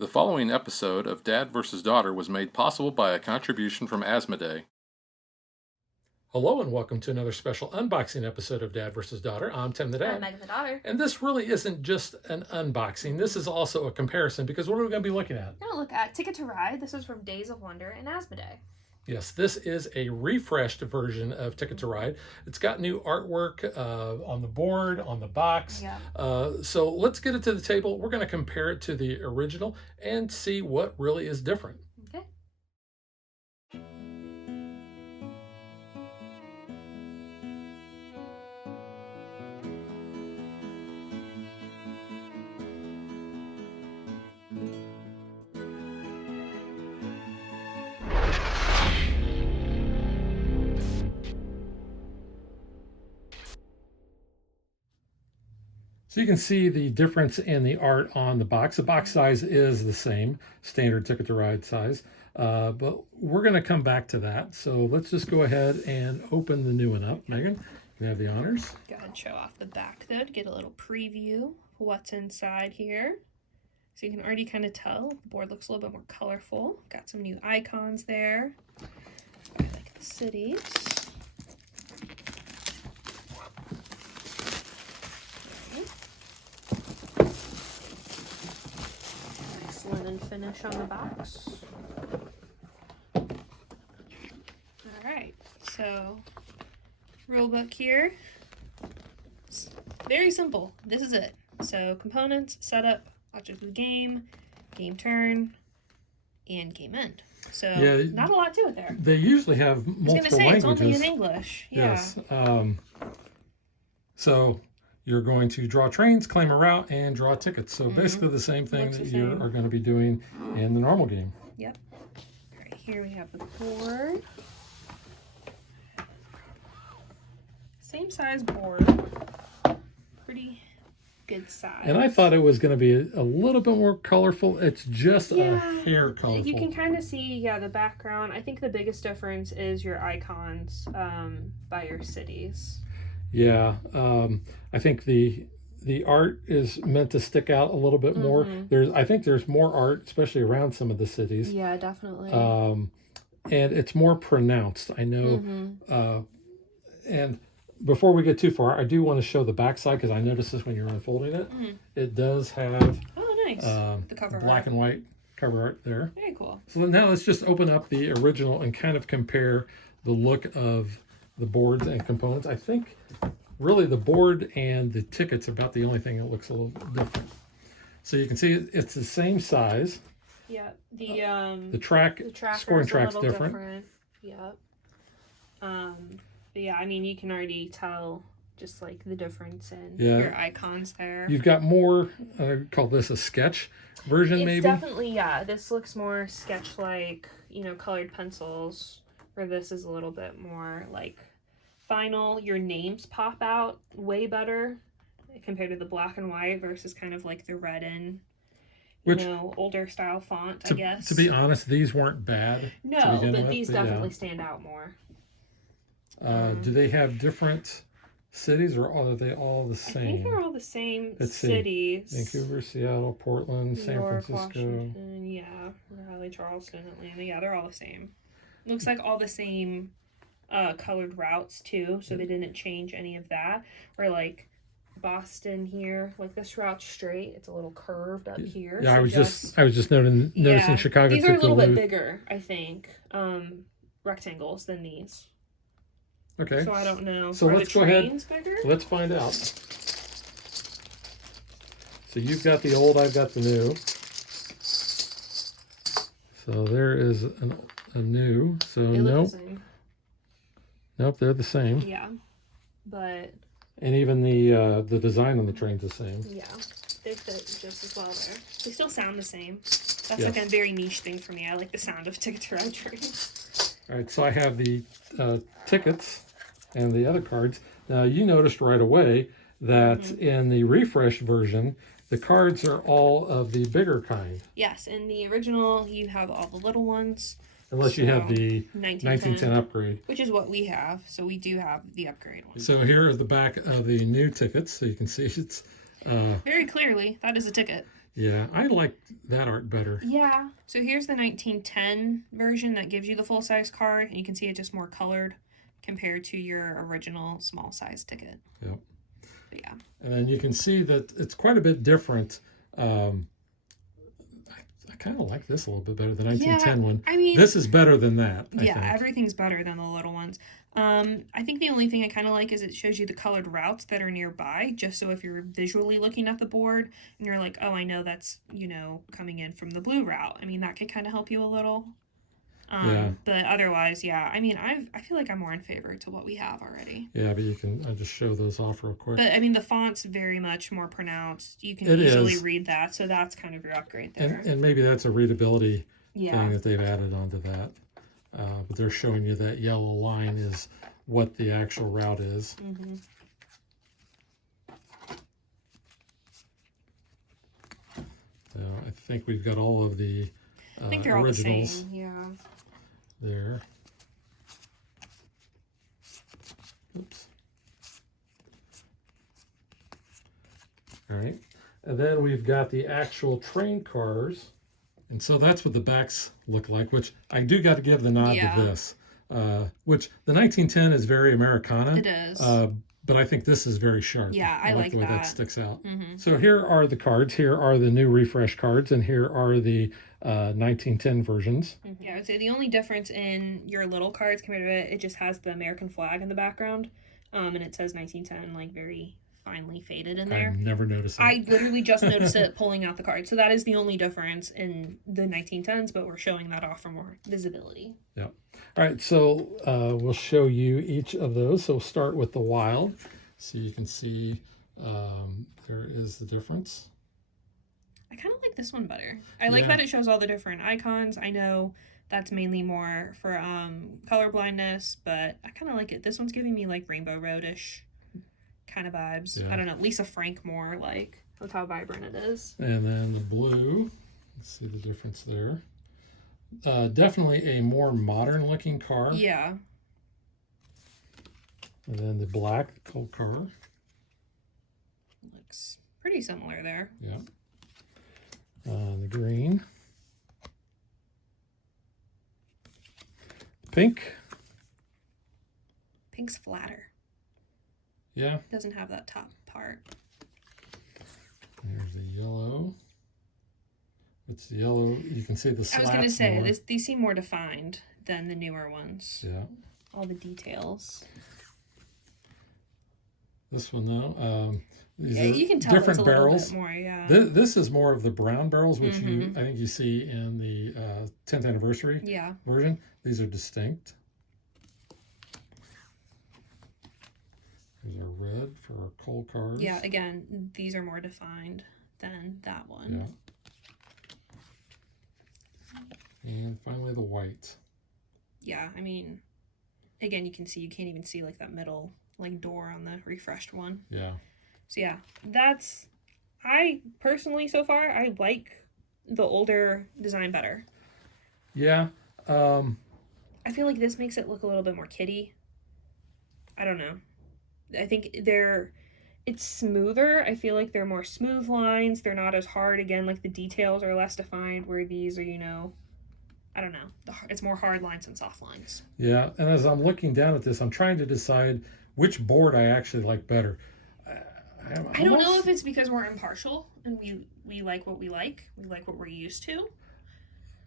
The following episode of Dad vs. Daughter was made possible by a contribution from Asmodee. Hello and welcome to another special unboxing episode of Dad vs. Daughter. I'm Tim the Dad. I'm Megan the Daughter. And this really isn't just an unboxing. This is also a comparison because what are we going to be looking at? We're going to look at Ticket to Ride. This is from Days of Wonder and Asmodee. Yes, this is a refreshed version of Ticket to Ride. It's got new artwork on the board, on the box. Yeah. So let's get it to the table. We're going to compare it to the original and see what really is different. Okay. So you can see the difference in the art on the box. The box size is the same, standard Ticket to Ride size, but we're going to come back to that. So let's just go ahead and open the new one up. Megan, you have the honors. Go ahead and show off the back though to get a little preview of what's inside here. So you can already kind of tell the board looks a little bit more colorful. Got some new icons there. I like the cities. Linen finish on the box. Alright, so rulebook here. It's very simple. This is it. So components, setup, object of the game, game turn, and game end. So yeah, not a lot to it there. They usually have multiple languages. I was going to say, it's only in English. Yeah. Yes. So you're going to draw trains, claim a route, and draw tickets. So basically the same thing that you are going to be doing in the normal game. Yep. All right, here we have the board. Same size board. Pretty good size. And I thought it was going to be a little bit more colorful. It's just a hair colorful. You can kind of see, the background. I think the biggest difference is your icons by your cities. Yeah, I think the art is meant to stick out a little bit more. I think there's more art, especially around some of the cities. Yeah, definitely. And it's more pronounced. I know. And before we get too far, I do want to show the backside because I noticed this when you're unfolding it. It does have the cover black art. And white cover art there. Very cool. So now let's just open up the original and kind of compare the look of the boards and components. I think really the board and the tickets are about the only thing that looks a little different. So you can see it's the same size. Yeah, the scoring track's different. Yep. But yeah, I mean you can already tell just like the difference in your icons there. You've got more. I call this a sketch version, maybe. It's definitely This looks more sketch-like, colored pencils. Where this is a little bit more like final. Your names pop out way better compared to the black and white versus kind of like the red and older style font, I guess. To be honest, these weren't bad. No, but these definitely stand out more. Do they have different cities or are they all the same? I think they're all the same cities. Vancouver, Seattle, Portland, San Francisco. Washington, Raleigh, Charleston, Atlanta. Yeah, they're all the same. Looks like all the same colored routes too, so they didn't change any of that. Or like Boston here, like this route's straight, it's a little curved up here. Yeah, so I was just noticing Chicago. These are a little bit bigger, I think, rectangles than these. Okay. So I don't know. So let's go ahead. Bigger? Let's find out. So you've got the old, I've got the new. So there is a new. So nope. Nope, they're the same. Yeah, but. And even the design on the train's the same. Yeah, they fit just as well there. They still sound the same. That's like a very niche thing for me. I like the sound of Ticket to Ride trains. All right, so I have the tickets and the other cards. Now you noticed right away that in the refreshed version, the cards are all of the bigger kind. Yes, in the original, you have all the little ones. Unless you have the 1910 upgrade. Which is what we have. So we do have the upgrade one. So here is the back of the new tickets. So you can see it's... very clearly, that is a ticket. Yeah, I like that art better. Yeah. So here's the 1910 version that gives you the full size card, and you can see it just more colored compared to your original small size ticket. Yep. But yeah. And then you can see that it's quite a bit different. I kind of like this a little bit better, the 1910 one. I mean, this is better than that. I think. Everything's better than the little ones. I think the only thing I kind of like is it shows you the colored routes that are nearby, just so if you're visually looking at the board and you're like, oh, I know that's, coming in from the blue route. I mean, that could kind of help you a little. But otherwise, yeah. I mean, I feel like I'm more in favor to what we have already. Yeah, but you can just show those off real quick. But I mean, the font's very much more pronounced. You can It easily is. read that, so that's kind of your upgrade there. And maybe that's a readability Yeah. thing that they've added onto that. But they're showing you that yellow line is what the actual route is. Mm-hmm. I think we've got all of the I think they're all originals the same. Yeah. there. Oops. All right. And then we've got the actual train cars. And so that's what the backs look like, which I do got to give the nod to this. Which the 1910 is very Americana. It is. But I think this is very sharp. Yeah, I like the way that. that sticks out. Mm-hmm. So here are the cards. Here are the new refresh cards, and here are the 1910 versions. Mm-hmm. Yeah, I would say the only difference in your little cards compared to it just has the American flag in the background, and it says 1910 like very finely faded in there. I've never noticed that. I literally just noticed it pulling out the card. So that is the only difference in the 1910s, but we're showing that off for more visibility. Yep. All right, so we'll show you each of those. So we'll start with the wild. So you can see there is the difference. I kind of like this one better. I like that it shows all the different icons. I know that's mainly more for color blindness, but I kind of like it. This one's giving me like Rainbow Road-ish kind of vibes. Yeah. I don't know, Lisa Frank more, like, with how vibrant it is. And then the blue, let's see the difference there. Definitely a more modern looking car. Yeah. And then the black, the cold car. Looks pretty similar there. Yeah. The green. Pink. Pink's flatter. Yeah. Doesn't have that top part. There's the yellow. It's the yellow. You can see the slats. I was going to say, more. these seem more defined than the newer ones. Yeah. All the details. This one, though. You can tell different it's a barrels. little bit more, yeah. This is more of the brown barrels, which I think you see in the 10th anniversary version. These are distinct. There's our red for our coal cars. Yeah, again, these are more defined than that one. Yeah. And finally the white. Yeah, I mean, again, you can't even see like that middle like door on the refreshed one. Yeah. So yeah, I personally so far, I like the older design better. Yeah. I feel like this makes it look a little bit more kiddie. I don't know. I think it's smoother. I feel like they're more smooth lines. They're not as hard. Again, like the details are less defined, where these are, I don't know. It's more hard lines and soft lines. Yeah, and as I'm looking down at this, I'm trying to decide which board I actually like better. I don't know if it's because we're impartial and we like what we like. We like what we're used to.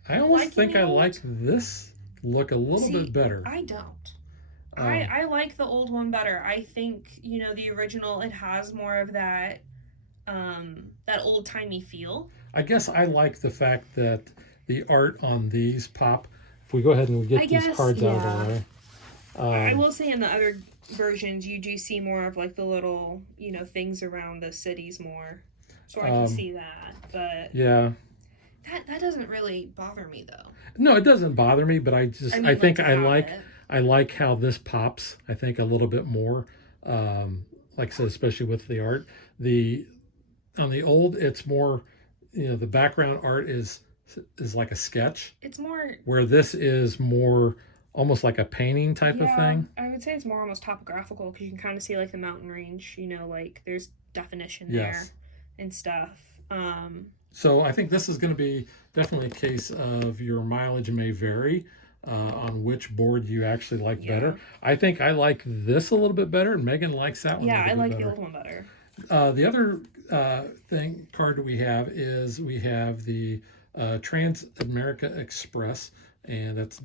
I almost think I like this look a little bit better. I don't. I like the old one better. I think, the original, it has more of that old-timey feel. I guess I like the fact that the art on these pop. If we go ahead and get these cards out of the way. I will say in the other versions, you do see more of like the little, things around the cities more. So I can see that. But yeah. That doesn't really bother me, though. No, it doesn't bother me, but I think I like how this pops, I think, a little bit more. Like I said, especially with the art. On the old, it's more, the background art is like a sketch. It's more... Where this is more almost like a painting type of thing. I would say it's more almost topographical, because you can kind of see, like, the mountain range, like, there's definition there and stuff. So I think this is going to be definitely a case of your mileage may vary on which board you actually like better. I think I like this a little bit better, and Megan likes that one a Yeah, little I bit like better. the old one better. The other card that we have is we have the Trans America Express, and that's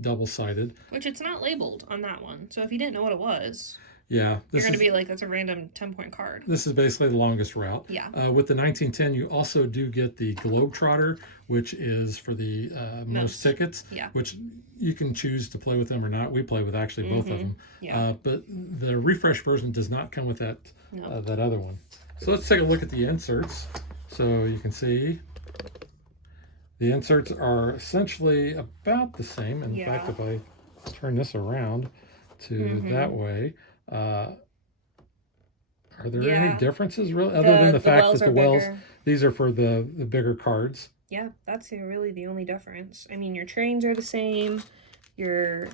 double-sided. Which it's not labeled on that one. So if you didn't know what it was, Yeah, you're going to be like, that's a random 10-point card. This is basically the longest route. Yeah. With the 1910, you also do get the Globetrotter, which is for the most tickets, Yeah. which you can choose to play with them or not. We play with actually both of them. Yeah. But the refresh version does not come with that, No. that other one. So let's take a look at the inserts. So you can see the inserts are essentially about the same. In fact, if I turn this around to that way, are there any differences really, other than the fact that the wells, these are for the bigger cards? Yeah, that's really the only difference. I mean, your trains are the same. Your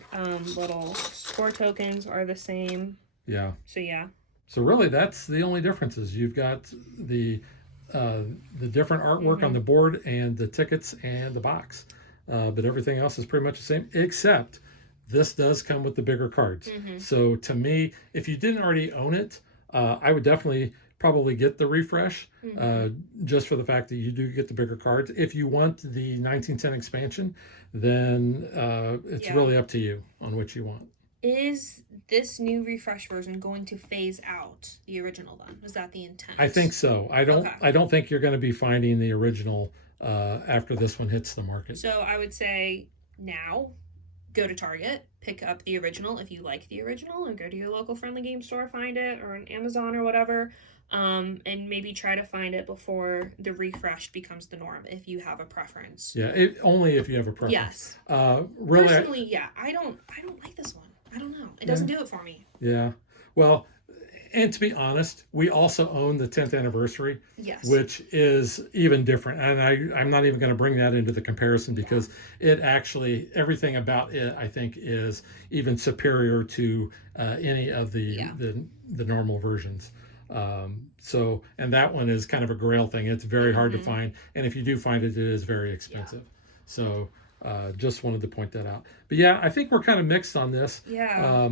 little score tokens are the same. Yeah. So yeah. So really, that's the only differences. You've got the different artwork on the board and the tickets and the box, but everything else is pretty much the same, except this does come with the bigger cards. So to me, if you didn't already own it, I would definitely probably get the refresh, just for the fact that you do get the bigger cards. If you want the 1910 expansion, then it's really up to you on what you want. Is this new refresh version going to phase out the original then? Was that the intent? I think so. I don't think you're going to be finding the original after this one hits the market. So I would say now go to Target, pick up the original if you like the original, and go to your local friendly game store, find it, or on Amazon or whatever, and maybe try to find it before the refresh becomes the norm if you have a preference. Yeah, only if you have a preference. Yes. Really, personally, yeah, I don't like this one. I don't know. It doesn't do it for me. Yeah. Well, and to be honest, we also own the 10th anniversary, which is even different. And I'm not even going to bring that into the comparison because it actually, everything about it, I think, is even superior to any of the normal versions. So, and that one is kind of a grail thing. It's very hard to find. And if you do find it, it is very expensive. So just wanted to point that out. But yeah, I think we're kind of mixed on this. Yeah.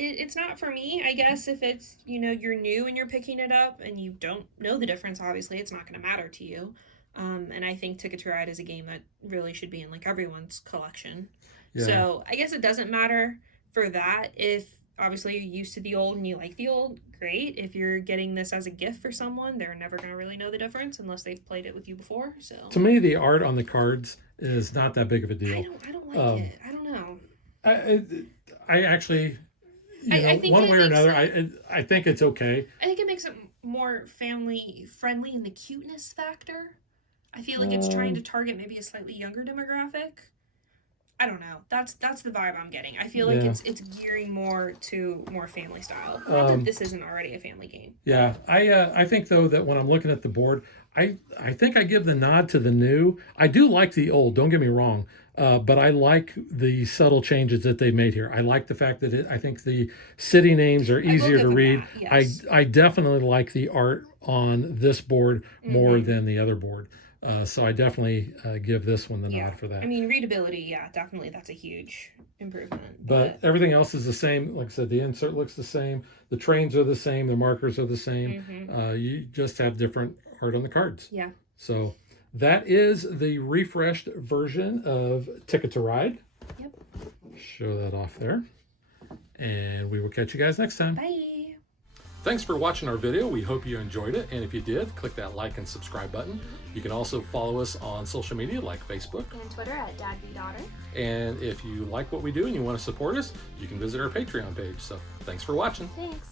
It's not for me. I guess if it's, you're new and you're picking it up and you don't know the difference, obviously it's not going to matter to you. And I think Ticket to Ride is a game that really should be in like everyone's collection. Yeah. So I guess it doesn't matter for that. If obviously you're used to the old and you like the old, great. If you're getting this as a gift for someone, they're never going to really know the difference unless they've played it with you before. So to me, the art on the cards is not that big of a deal. I don't like it. I don't know. I actually, I think one way or another, I think it's okay. I think it makes it more family friendly in the cuteness factor. I feel like it's trying to target maybe a slightly younger demographic. I don't know. That's the vibe I'm getting. I feel like it's gearing more to more family style. Not that this isn't already a family game. Yeah, I think though that when I'm looking at the board, I think I give the nod to the new. I do like the old. Don't get me wrong, but I like the subtle changes that they made here. I like the fact that I think the city names are easier to read. That, yes. I definitely like the art on this board more than the other board. So I definitely give this one the nod for that. I mean, readability, definitely. That's a huge improvement. But everything else is the same. Like I said, the insert looks the same. The trains are the same. The markers are the same. You just have different art on the cards. Yeah. So that is the refreshed version of Ticket to Ride. Yep. Show that off there. And we will catch you guys next time. Bye. Thanks for watching our video. We hope you enjoyed it. And if you did, click that like and subscribe button. You can also follow us on social media like Facebook and Twitter at DadBeDaughter. And if you like what we do and you want to support us, you can visit our Patreon page. So thanks for watching. Thanks.